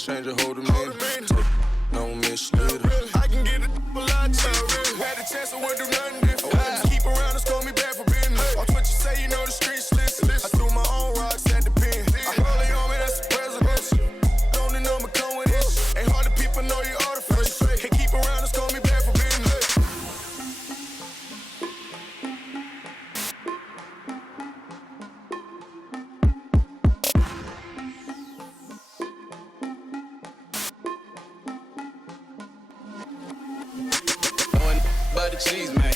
cash changer, hold a minute. No misleader. I can get it a lot cheaper. Had a chance, I wouldn't do nothing different. Just keep around and call me back for business. Watch what you say, you know the streets listen. I threw my own rocks at the pen. I roll it on me, that's the presidential. Don't need no me come with this. Ain't hard to people know you artificial. Can't keep around and call me back for business. By the cheese, man.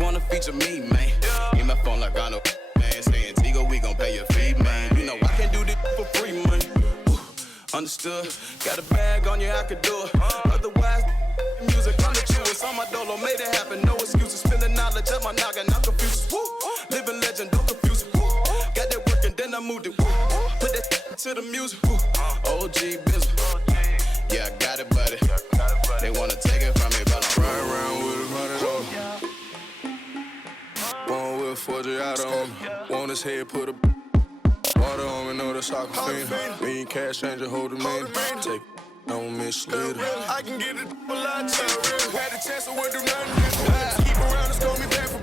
Wanna feature me, man. In my phone like I know, man. Saying Tigo, we gon' pay your fee, man. You know I can't do this for free, man. Understood. Got a bag on you, I could do it. Otherwise, music on the chew. It's on my dolo, made it happen. No excuses. Spilling knowledge at my noggin, not confused. Woo. Living legend, don't confuse it. Woo. Got that work and then I moved it. Woo. Put that to the music. Woo. OG business. Yeah, I got it, buddy. They wanna take it from me, but I'm Ride around with 100 on me. One with 40 out on me. Want his head, put a water on me, know that's Aquafina. Me and cash changer, hold a minute. Take no misleader. I can get it a lot cheaper. Had a chance, I wouldn't do nothing different. Just keep around and call me back for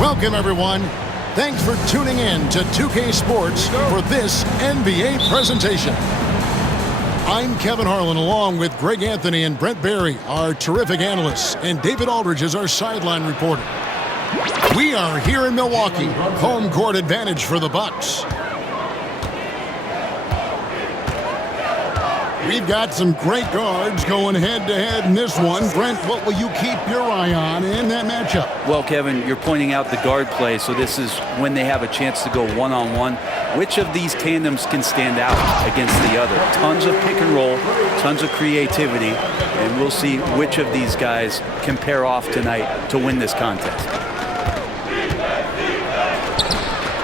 Welcome, everyone. Thanks for tuning in to 2K Sports for this NBA presentation. I'm Kevin Harlan, along with Greg Anthony and Brent Barry, our terrific analysts, and David Aldridge is our sideline reporter. We are here in Milwaukee. Home court advantage for the Bucks. We've got some great guards going head-to-head in this one. Brent, what will you keep your eye on in that matchup? Well, Kevin, you're pointing out the guard play, so this is when they have a chance to go one-on-one. Which of these tandems can stand out against the other? Tons of pick and roll, tons of creativity, and we'll see which of these guys can pair off tonight to win this contest.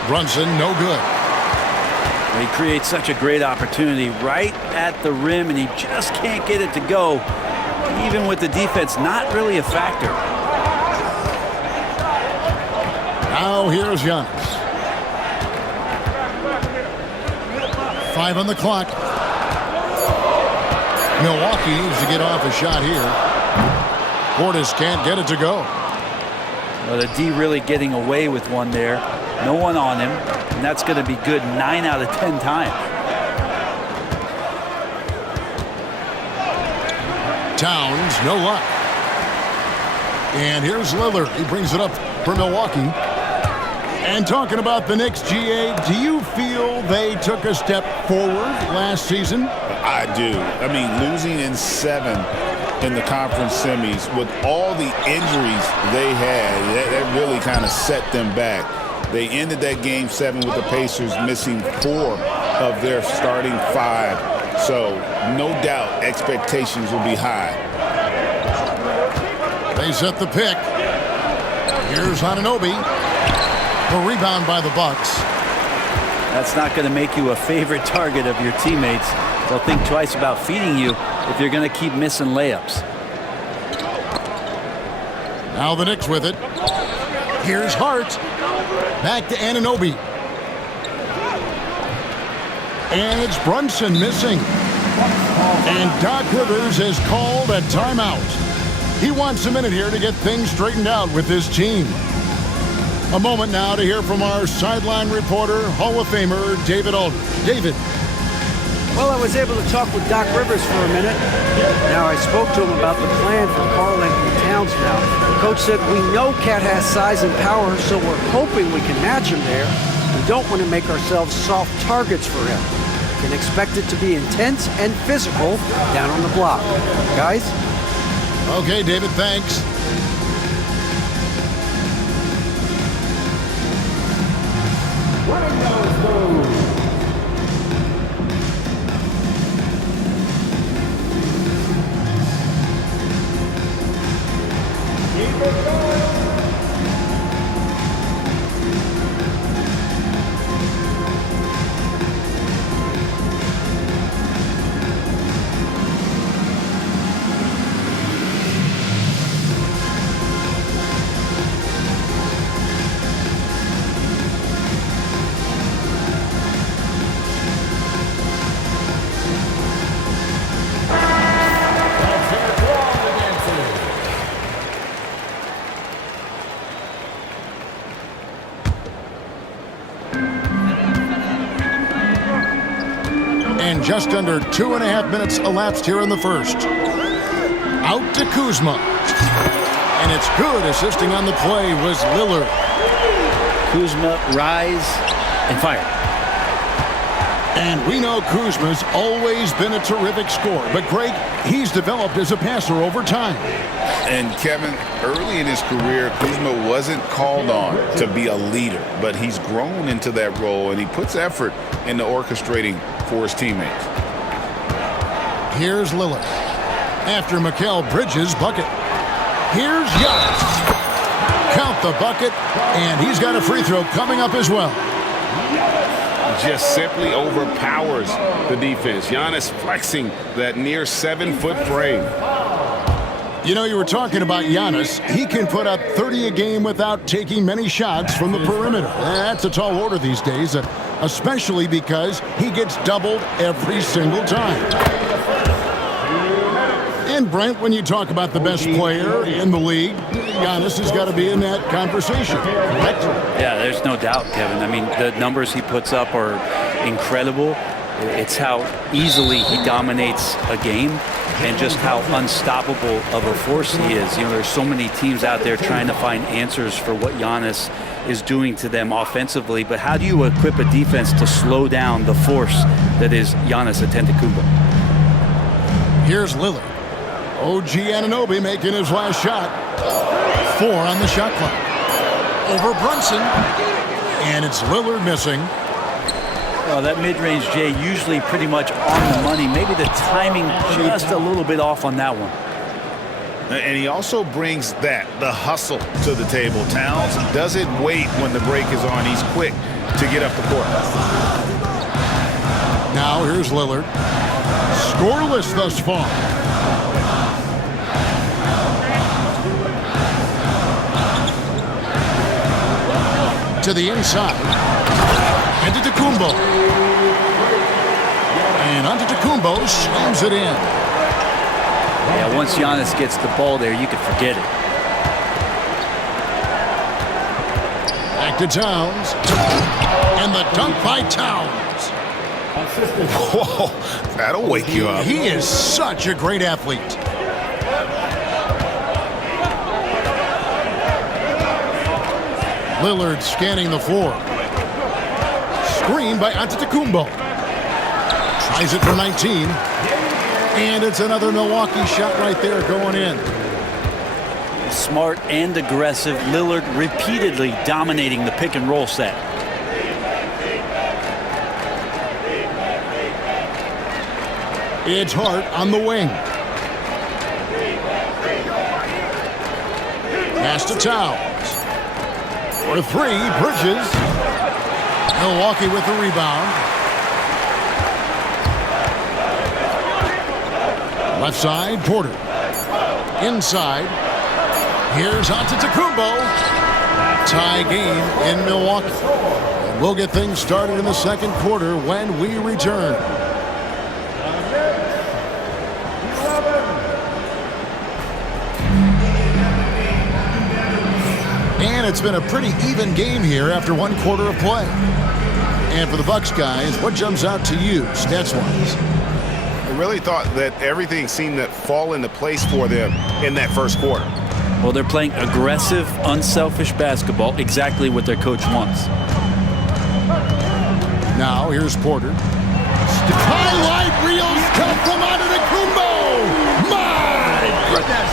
Brunson, no good. He creates such a great opportunity right at the rim, and he just can't get it to go. Even with the defense not really a factor. Now here's Giannis. 5 on the clock. Milwaukee needs to get off a shot here. Portis can't get it to go. Well, the D really getting away with one there. No one on him, and that's going to be good 9 out of 10 times. Towns, no luck. And here's Lillard. He brings it up for Milwaukee. And talking about the Knicks, GA, do you feel they took a step forward last season? I do. I mean, losing in 7 in the conference semis. With all the injuries they had, that really kind of set them back. They ended that Game 7 with the Pacers missing 4 of their starting 5. So no doubt expectations will be high. They set the pick. Here's Anunoby. The rebound by the Bucks. That's not going to make you a favorite target of your teammates. They'll think twice about feeding you if you're going to keep missing layups. Now the Knicks with it. Here's Hart. Back to Anunoby. And it's Brunson missing. And Doc Rivers has called a timeout. He wants a minute here to get things straightened out with his team. A moment now to hear from our sideline reporter, Hall of Famer David Aldridge. David. Well, I was able to talk with Doc Rivers for a minute. Now, I spoke to him about the plan for Karl-Anthony Towns now. The coach said, we know Cat has size and power, so we're hoping we can match him there. We don't want to make ourselves soft targets for him. You can expect it to be intense and physical down on the block. Guys? Okay, David, thanks. And just under 2.5 minutes elapsed here in the first. Out to Kuzma. And it's good. Assisting on the play was Lillard. Kuzma, rise, and fire. And we know Kuzma's always been a terrific scorer. But, Greg, he's developed as a passer over time. And, Kevin, early in his career, Kuzma wasn't called on to be a leader. But he's grown into that role, and he puts effort into orchestrating for his teammates. Here's Lillard. After Mikal Bridges' bucket. Here's Giannis. Count the bucket, and he's got a free throw coming up as well. Just simply overpowers the defense. Giannis flexing that near 7-foot frame. You know, you were talking about Giannis. He can put up 30 a game without taking many shots from the perimeter. That's a tall order these days, especially because he gets doubled every single time. And, Brent, when you talk about the best player in the league, Giannis has got to be in that conversation, correct? Yeah, there's no doubt, Kevin. I mean, the numbers he puts up are incredible. It's how easily he dominates a game and just how unstoppable of a force he is. You know, there's so many teams out there trying to find answers for what Giannis is doing to them offensively, but how do you equip a defense to slow down the force that is Giannis Antetokounmpo? Here's Lillard. OG Anunoby making his last shot. 4 on the shot clock. Over Brunson. And it's Lillard missing. Well, that mid-range, Jay, usually pretty much on the money. Maybe the timing just a little bit off on that one. And he also brings the hustle to the table. Towns doesn't wait when the break is on. He's quick to get up the court. Now here's Lillard. Scoreless thus far. To the inside. Antetokounmpo. And Antetokounmpo slams it in. Yeah, once Giannis gets the ball there, you can forget it. Back to Towns. And the dunk by Towns. Whoa, that'll wake you up. He is such a great athlete. Lillard scanning the floor. Screen by Antetokounmpo. Tries it for 19. And it's another Milwaukee shot right there going in. Smart and aggressive. Lillard repeatedly dominating the pick and roll set. It's Hart on the wing. Pass to Towns. For three, Bridges. Milwaukee with the rebound. Left side, Porter. Inside. Here's Antetokounmpo. Tie game in Milwaukee. And we'll get things started in the second quarter when we return. And it's been a pretty even game here after one quarter of play. And for the Bucks guys, what jumps out to you stats-wise? I really thought that everything seemed to fall into place for them in that first quarter. Well, they're playing aggressive, unselfish basketball, exactly what their coach wants. Now, here's Porter. Highlight reels come from Antetokounmpo! My goodness!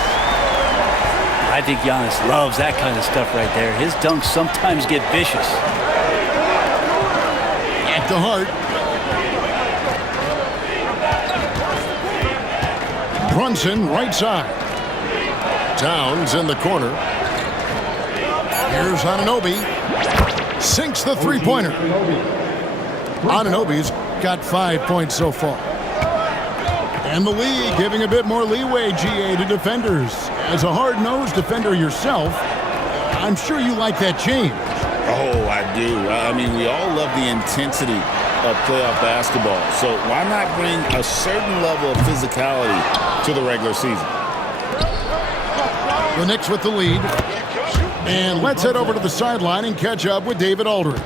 I think Giannis loves that kind of stuff right there. His dunks sometimes get vicious. At the Hart. Brunson, right side. Towns in the corner. Here's Anunoby. Sinks the three-pointer. Anunoby's got 5 points so far. And the league giving a bit more leeway, GA, to defenders. As a hard-nosed defender yourself, I'm sure you like that change. Oh, I do. I mean, we all love the intensity of playoff basketball. So why not bring a certain level of physicality to the regular season? The Knicks with the lead. And let's head over to the sideline and catch up with David Aldridge.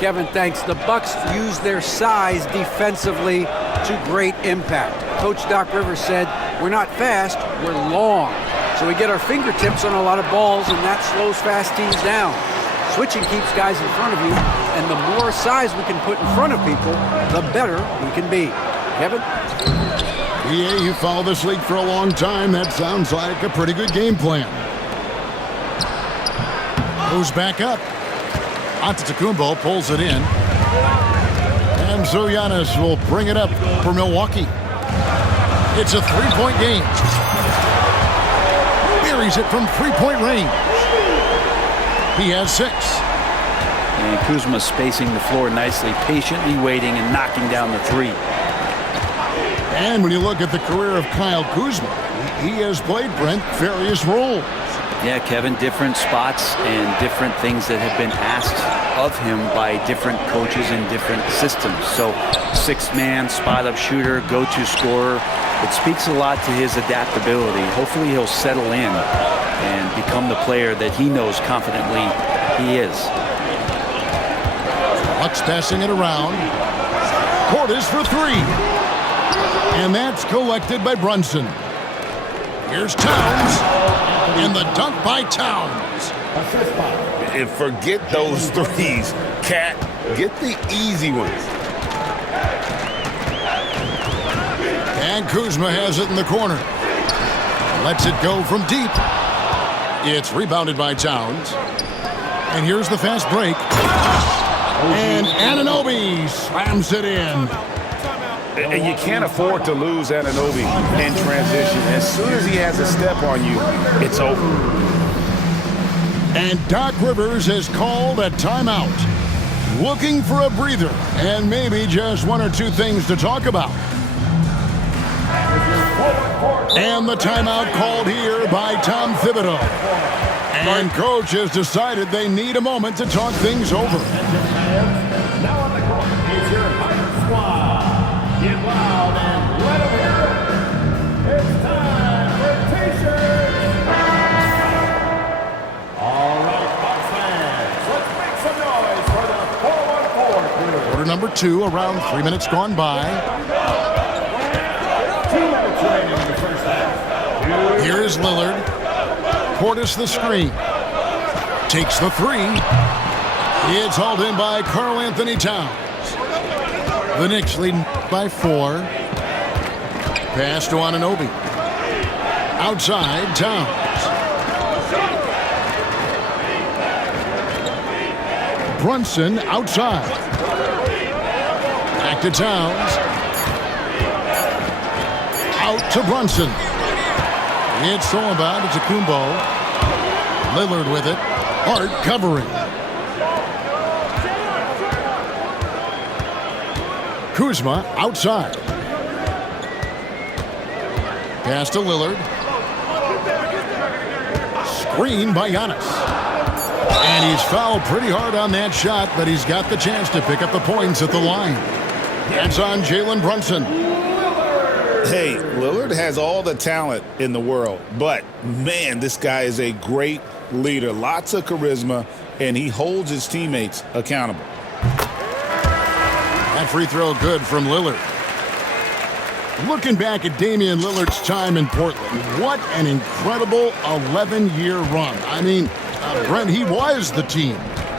Kevin, thanks. The Bucks use their size defensively to great impact. Coach Doc Rivers said, we're not fast, we're long. So we get our fingertips on a lot of balls, and that slows fast teams down. Switching keeps guys in front of you, and the more size we can put in front of people, the better we can be. Kevin? Yeah, you follow this league for a long time. That sounds like a pretty good game plan. Goes back up. Antetokounmpo pulls it in. And so Giannis will bring it up for Milwaukee. It's a three-point game. Buries it from three-point range. He has 6. And Kuzma spacing the floor nicely, patiently waiting and knocking down the three. And when you look at the career of Kyle Kuzma, he has played, Brent, various roles. Yeah, Kevin, different spots and different things that have been asked of him by different coaches in different systems. So 6-man, spot-up shooter, go-to scorer. It speaks a lot to his adaptability. Hopefully he'll settle in and become the player that he knows confidently he is. Bucks passing it around. Portis for 3. And that's collected by Brunson. Here's Towns. And the dunk by Towns. And forget those threes. Cat, get the easy ones. And Kuzma has it in the corner. Lets it go from deep. It's rebounded by Towns. And here's the fast break. And Anunoby slams it in. And you can't afford to lose Anunoby in transition. As soon as he has a step on you, it's over. And Doc Rivers has called a timeout. Looking for a breather and maybe just 1 or 2 things to talk about. And the timeout called here by Tom Thibodeau. And coach has decided they need a moment to talk things over. Now on the court is your Hunt Squad. Get loud and let them hear it. It's time for T-shirts. All right, Bucks fans, let's make some noise for the 4-on-4 crew. Quarter number 2, around 3 minutes gone by. 2 minutes remaining in the first half. Here's Lillard. Portis the screen. Takes the 3. It's hauled in by Karl Anthony Towns. The Knicks leading by 4. Pass to Anunoby. Outside, Towns. Brunson outside. Back to Towns. Out to Brunson. It's all about it to Kumbo. Lillard with it. Hart covering. Kuzma outside. Pass to Lillard. Screen by Giannis. And he's fouled pretty hard on that shot, but he's got the chance to pick up the points at the line. That's on Jalen Brunson. Hey, Lillard has all the talent in the world, but, man, this guy is a great leader. Lots of charisma, and he holds his teammates accountable. That free throw good from Lillard. Looking back at Damian Lillard's time in Portland, what an incredible 11-year run. I mean, Brent, he was the team.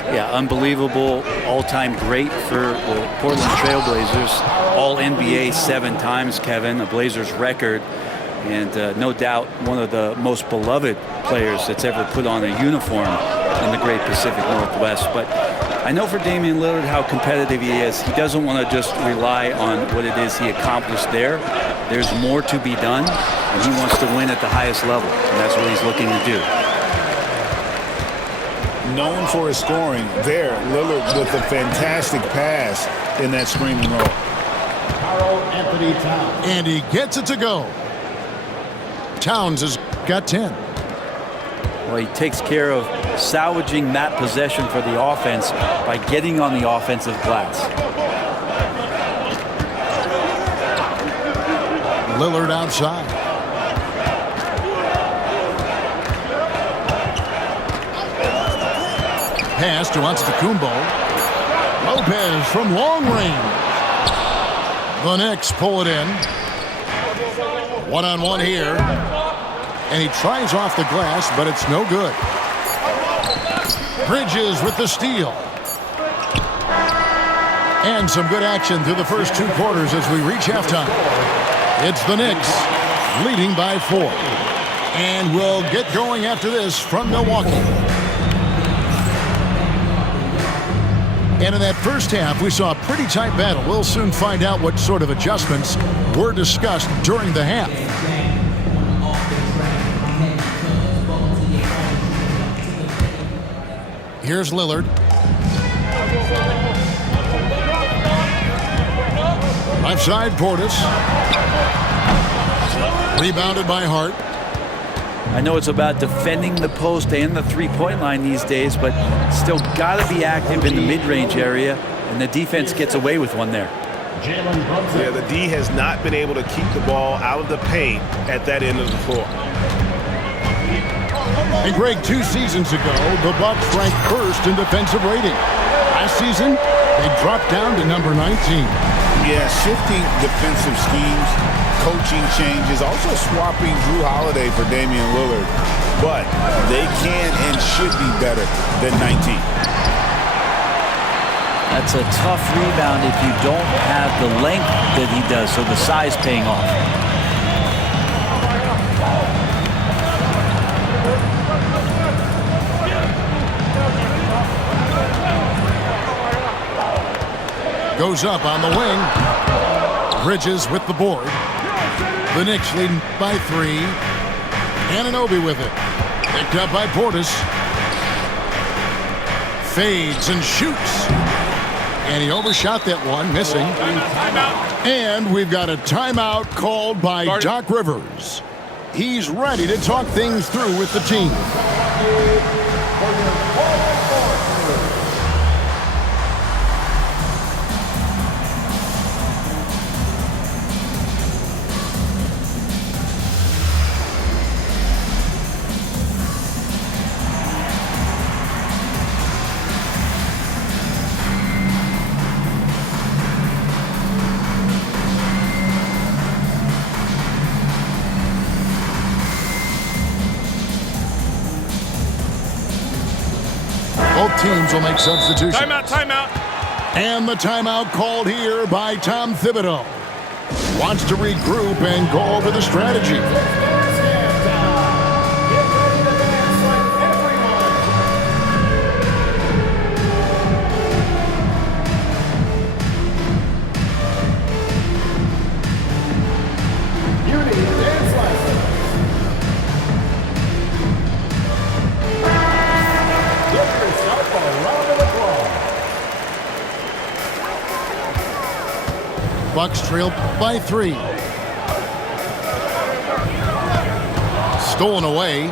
Yeah, unbelievable all-time great for the Portland Trailblazers. All-NBA 7 times, Kevin, a Blazers record. And no doubt one of the most beloved players that's ever put on a uniform in the great Pacific Northwest. But I know for Damian Lillard how competitive he is. He doesn't want to just rely on what it is he accomplished there. There's more to be done, and he wants to win at the highest level, and that's what he's looking to do. Known for his scoring, there, Lillard with a fantastic pass in that screen and roll. Karl-Anthony Towns. And he gets it to go. Towns has got 10. Well, he takes care of salvaging that possession for the offense by getting on the offensive glass. Lillard outside. Pass to Antetokounmpo. Lopez from long range. The Knicks pull it in. One-on-one here. And he tries off the glass, but it's no good. Bridges with the steal. And some good action through the first 2 quarters as we reach halftime. It's the Knicks leading by 4. And we'll get going after this from Milwaukee. And in that first half, we saw a pretty tight battle. We'll soon find out what sort of adjustments were discussed during the half. Here's Lillard. Left side, Portis. Rebounded by Hart. I know it's about defending the post and the three-point line these days, but still got to be active in the mid-range area, and the defense gets away with one there. Yeah, the D has not been able to keep the ball out of the paint at that end of the floor. And Greg, 2 seasons ago, the Bucks ranked first in defensive rating. Last season, they dropped down to number 19. Yeah, shifting defensive schemes, coaching changes, also swapping Drew Holiday for Damian Lillard. But they can and should be better than 19. That's a tough rebound if you don't have the length that he does, so the size paying off. Goes up on the wing. Bridges with the board. The Knicks leading by 3. Anunoby with it. Picked up by Portis. Fades and shoots. And he overshot that one, missing. And we've got a timeout called by Doc Rivers. He's ready to talk things through with the team. Both teams will make substitutions. Timeout, timeout. And the timeout called here by Tom Thibodeau. wants to regroup and go over the strategy. Bucks trail by 3. Stolen away.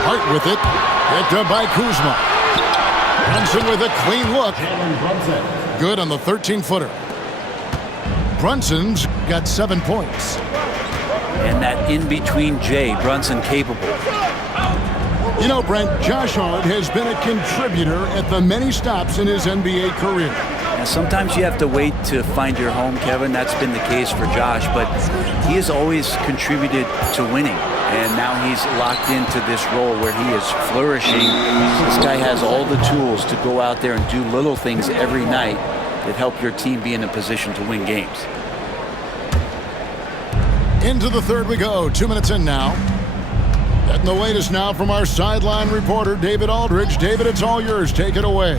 Hart with it. Picked up by Kuzma. Brunson with a clean look. Good on the 13-footer. Brunson's got 7 points. And that in-between Jay, Brunson capable. You know, Brent, Josh Hart has been a contributor at the many stops in his NBA career. And sometimes you have to wait to find your home, Kevin. That's been the case for Josh, but he has always contributed to winning. And now he's locked into this role where he is flourishing. This guy has all the tools to go out there and do little things every night that help your team be in a position to win games. Into the third we go. 2 minutes in now. Getting the latest now from our sideline reporter, David Aldridge. David, it's all yours. Take it away.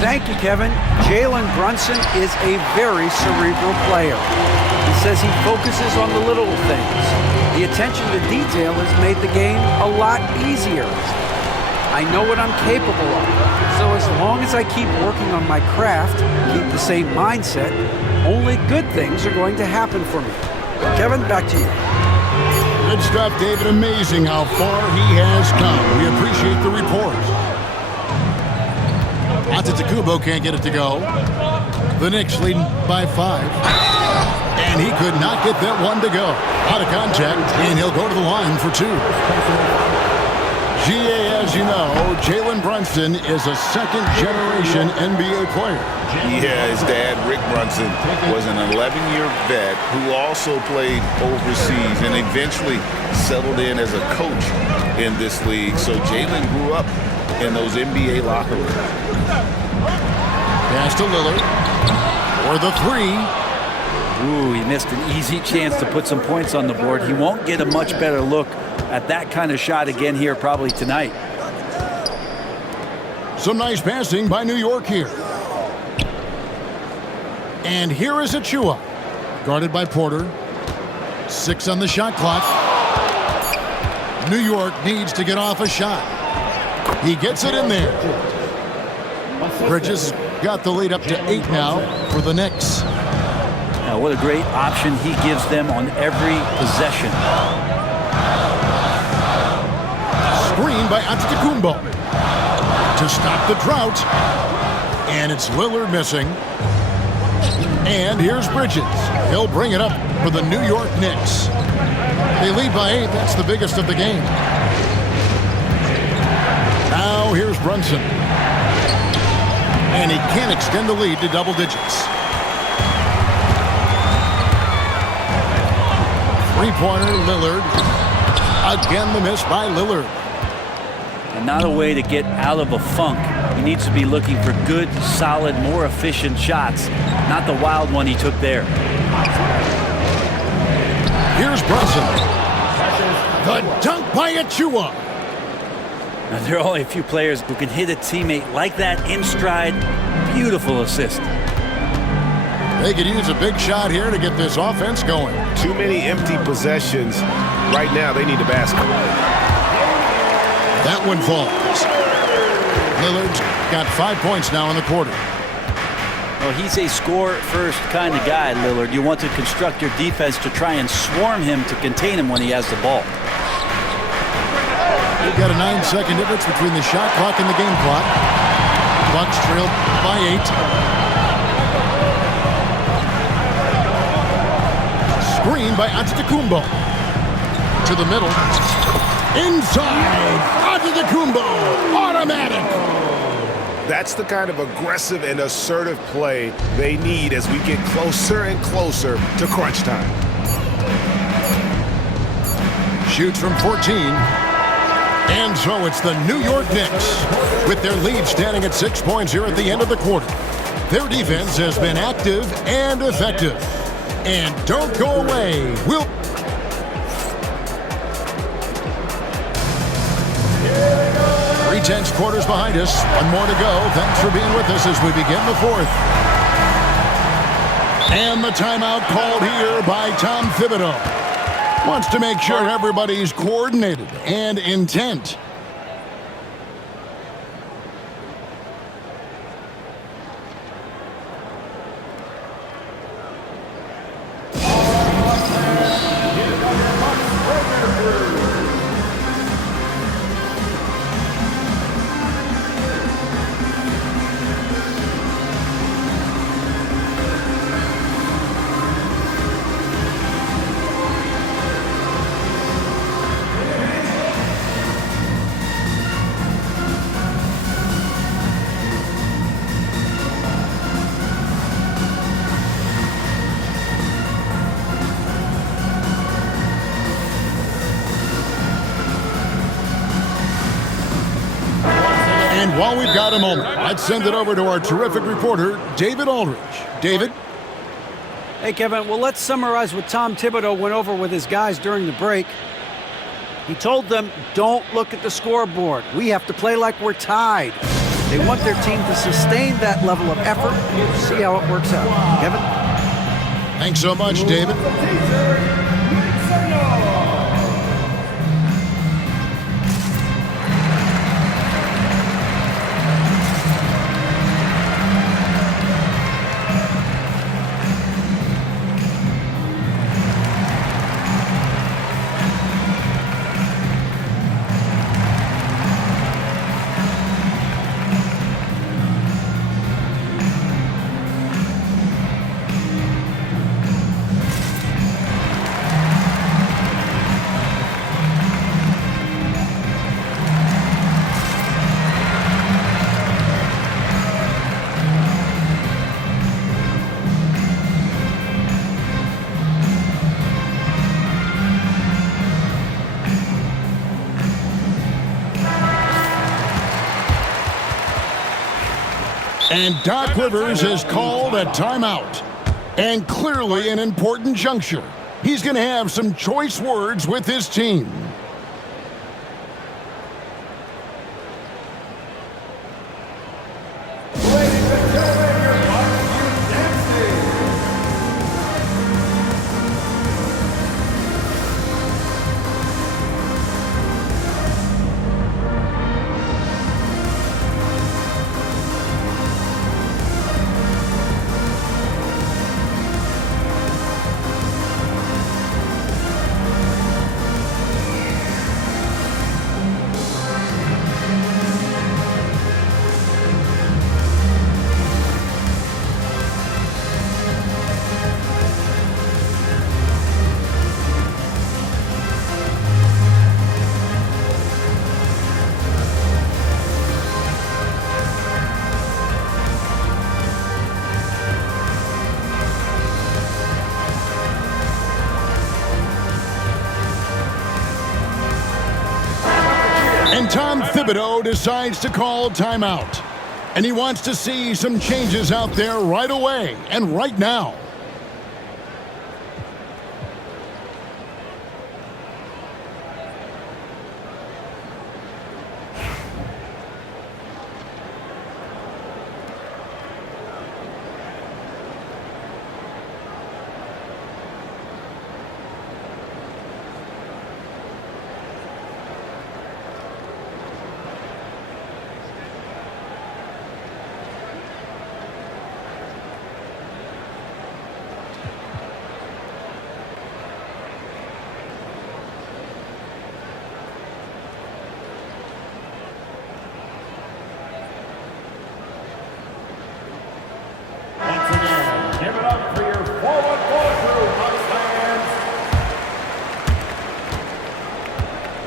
Thank you, Kevin. Jalen Brunson is a very cerebral player. He says he focuses on the little things. The attention to detail has made the game a lot easier. I know what I'm capable of. So as long as I keep working on my craft, keep the same mindset, only good things are going to happen for me. Kevin, back to you. Good stuff, David. Amazing how far he has come. We appreciate the report. Antetokounmpo can't get it to go. The Knicks leading by 5. And he could not get that one to go. Out of contact, and he'll go to the line for 2. GA, as you know, Jalen Brunson is a second-generation NBA player. Yeah, his dad, Rick Brunson, was an 11-year vet who also played overseas and eventually settled in as a coach in this league. So Jalen grew up in those NBA locker rooms. Pass to Lillard for the 3. Ooh, he missed an easy chance to put some points on the board. He won't get a much better look at that kind of shot again here probably tonight. Some nice passing by New York here. And here is Achua, guarded by Porter. 6 on the shot clock. New York needs to get off a shot. He gets it in there. Bridges got the lead up to 8 now for the Knicks. Now, what a great option he gives them on every possession. Screen by Antetokounmpo to stop the drought. And it's Lillard missing. And here's Bridges. He'll bring it up for the New York Knicks. They lead by 8. That's the biggest of the game. Now here's Brunson. And he can't extend the lead to double digits. Three-pointer, Lillard. Again, the miss by Lillard. And not a way to get out of a funk. He needs to be looking for good, solid, more efficient shots, not the wild one he took there. Here's Brunson. The dunk by Achua. Now, there are only a few players who can hit a teammate like that in stride. Beautiful assist. They could use a big shot here to get this offense going. Too many empty possessions. Right now, they need a basket. That one falls. Lillard's got 5 points now in the quarter. Well, he's a score-first kind of guy, Lillard. You want to construct your defense to try and swarm him to contain him when he has the ball. You've got a 9-second difference between the shot clock and the game clock. Bucks trail by 8. Screen by Antetokounmpo. To the middle. Inside. Antetokounmpo. Automatic. That's the kind of aggressive and assertive play they need as we get closer and closer to crunch time. Shoots from 14. And so it's the New York Knicks with their lead standing at 6 points here at the end of the quarter. Their defense has been active and effective. And don't go away. We'll... Three-tenths quarters behind us. One more to go. Thanks for being with us as we begin the fourth. And the timeout called here by Tom Thibodeau. Wants to make sure everybody's coordinated and intent. And while we've got a moment, let's send it over to our terrific reporter, David Aldridge. David? Hey, Kevin. Well, let's summarize what Tom Thibodeau went over with his guys during the break. He told them, don't look at the scoreboard. We have to play like we're tied. They want their team to sustain that level of effort. We'll see how it works out. Kevin? Thanks so much, David. And Doc Rivers has called a timeout. And clearly an important juncture. He's going to have some choice words with his team. And Tom Thibodeau decides to call timeout. And he wants to see some changes out there right away and right now. Give it up for your 4-1-4 crew, Bucks fans.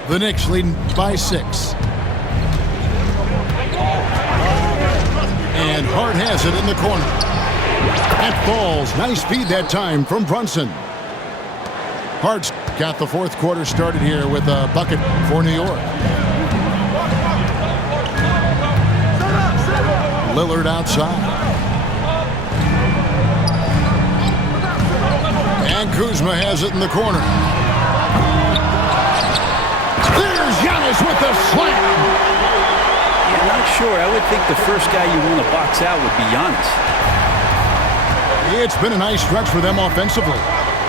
The Knicks leading by 6. And Hart has it in the corner. That falls. Nice feed that time from Brunson. Hart's got the fourth quarter started here with a bucket for New York. Lillard outside. And Kuzma has it in the corner. There's Giannis with the slam. Yeah, not sure. I would think the first guy you want to box out would be Giannis. It's been a nice stretch for them offensively.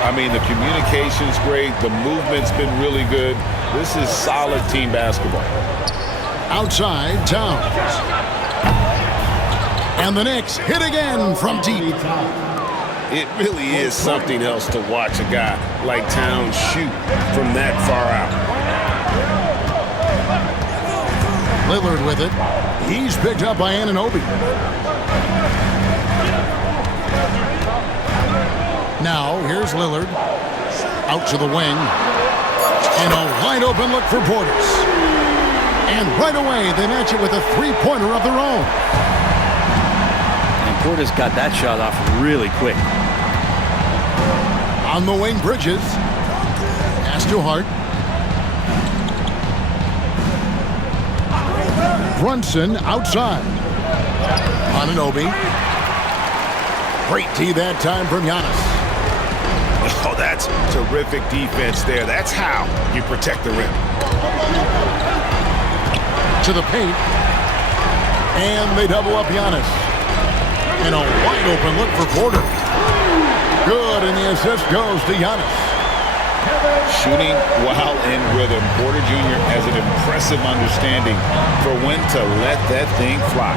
I mean, the communication's great. The movement's been really good. This is solid team basketball. Outside, Towns. And the Knicks hit again from deep. It really is something else to watch a guy like Towns shoot from that far out. Lillard with it. He's picked up by Anunoby. Now, here's Lillard. Out to the wing. And a wide open look for Portis. And right away, they match it with a three-pointer of their own. And Portis got that shot off really quick. On the wing, Bridges. Pass to Hart. Brunson outside. Anunoby. Great tee that time from Giannis. Oh, that's terrific defense there. That's how you protect the rim. To the paint. And they double up Giannis. And a wide open look for Porter. Good, and the assist goes to Giannis. Shooting while in rhythm. Porter Jr. has an impressive understanding for when to let that thing fly.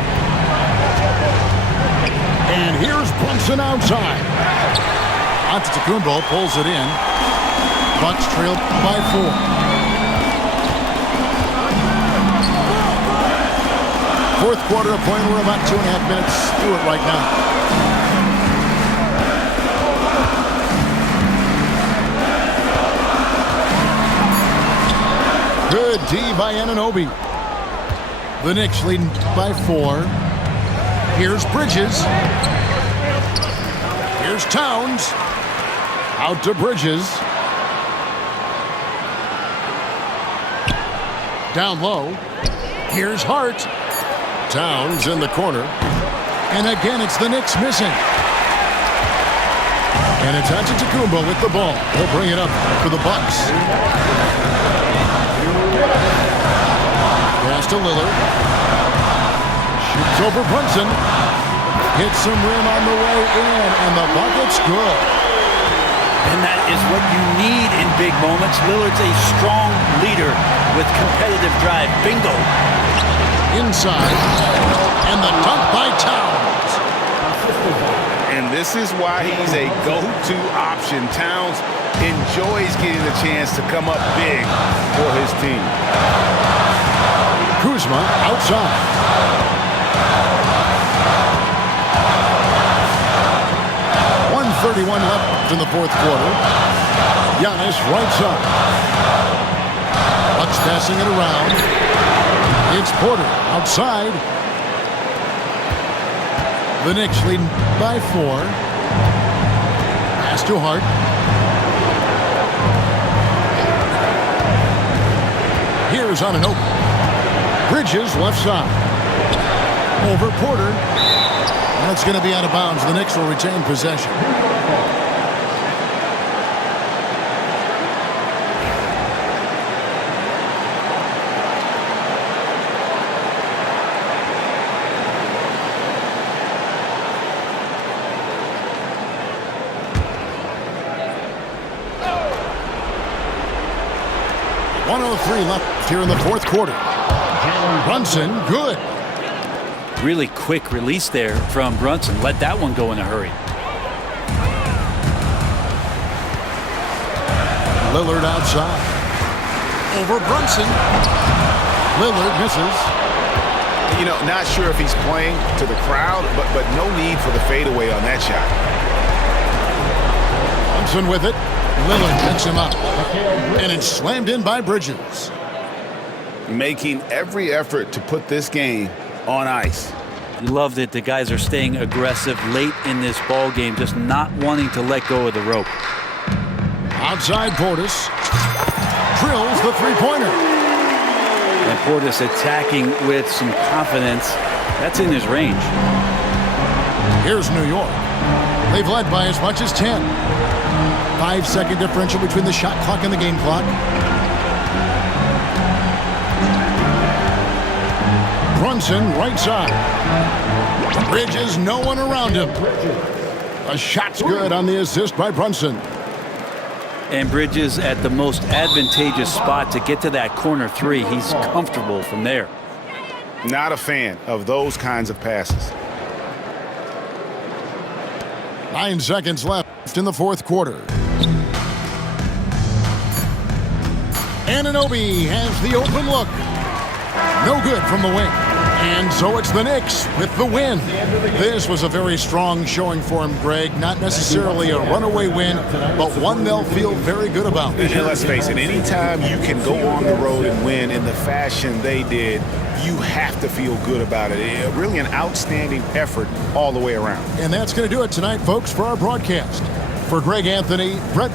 And here's Brunson outside. Antetokounmpo pulls it in. Bucks trail by 4. Fourth quarter of play. We're about 2.5 minutes through it right now. Good D by Anunoby. The Knicks leading by 4. Here's Bridges. Here's Towns. Out to Bridges. Down low. Here's Hart. Towns in the corner. And again, it's the Knicks missing. And it's Antetokounmpo with the ball. He'll bring it up for the Bucks. Pass to Lillard. Shoots over Brunson. Hits some rim on the way in, and the bucket's good. And that is what you need in big moments. Lillard's a strong leader with competitive drive. Bingo. Inside. And the dunk by Towns. And this is why he's a go-to option. Towns enjoys getting the chance to come up big for his team. Kuzma outside. 1:31 left in the fourth quarter. Giannis right side. Bucks passing it around. It's Porter outside. The Knicks leading by 4. Pass to Hart. Here's Anunoby. Bridges left side. Over Porter. That's going to be out of bounds. The Knicks will retain possession. .103 left here in the fourth quarter. Brunson, good. Really quick release there from Brunson. Let that one go in a hurry. Lillard outside. Over Brunson. Lillard misses. You know, not sure if he's playing to the crowd, but no need for the fadeaway on that shot. Brunson with it. Lillard picks him up. And it's slammed in by Bridges. Making every effort to put this game on ice. You love that the guys are staying aggressive late in this ball game, just not wanting to let go of the rope. Outside Portis. Drills the three-pointer. And Portis attacking with some confidence. That's in his range. Here's New York. They've led by as much as 10. 5-second differential between the shot clock and the game clock. Brunson, right side. Bridges, no one around him. A shot's good on the assist by Brunson. And Bridges at the most advantageous spot to get to that corner three. He's comfortable from there. Not a fan of those kinds of passes. 9 seconds left in the fourth quarter. Anunoby has the open look. No good from the wing. And so it's the Knicks with the win. This was a very strong showing for him, Greg. Not necessarily a runaway win, but one they'll feel very good about. And let's face it, anytime you can go on the road and win in the fashion they did, you have to feel good about it. Really an outstanding effort all the way around. And that's going to do it tonight, folks, for our broadcast. For Greg Anthony, Brett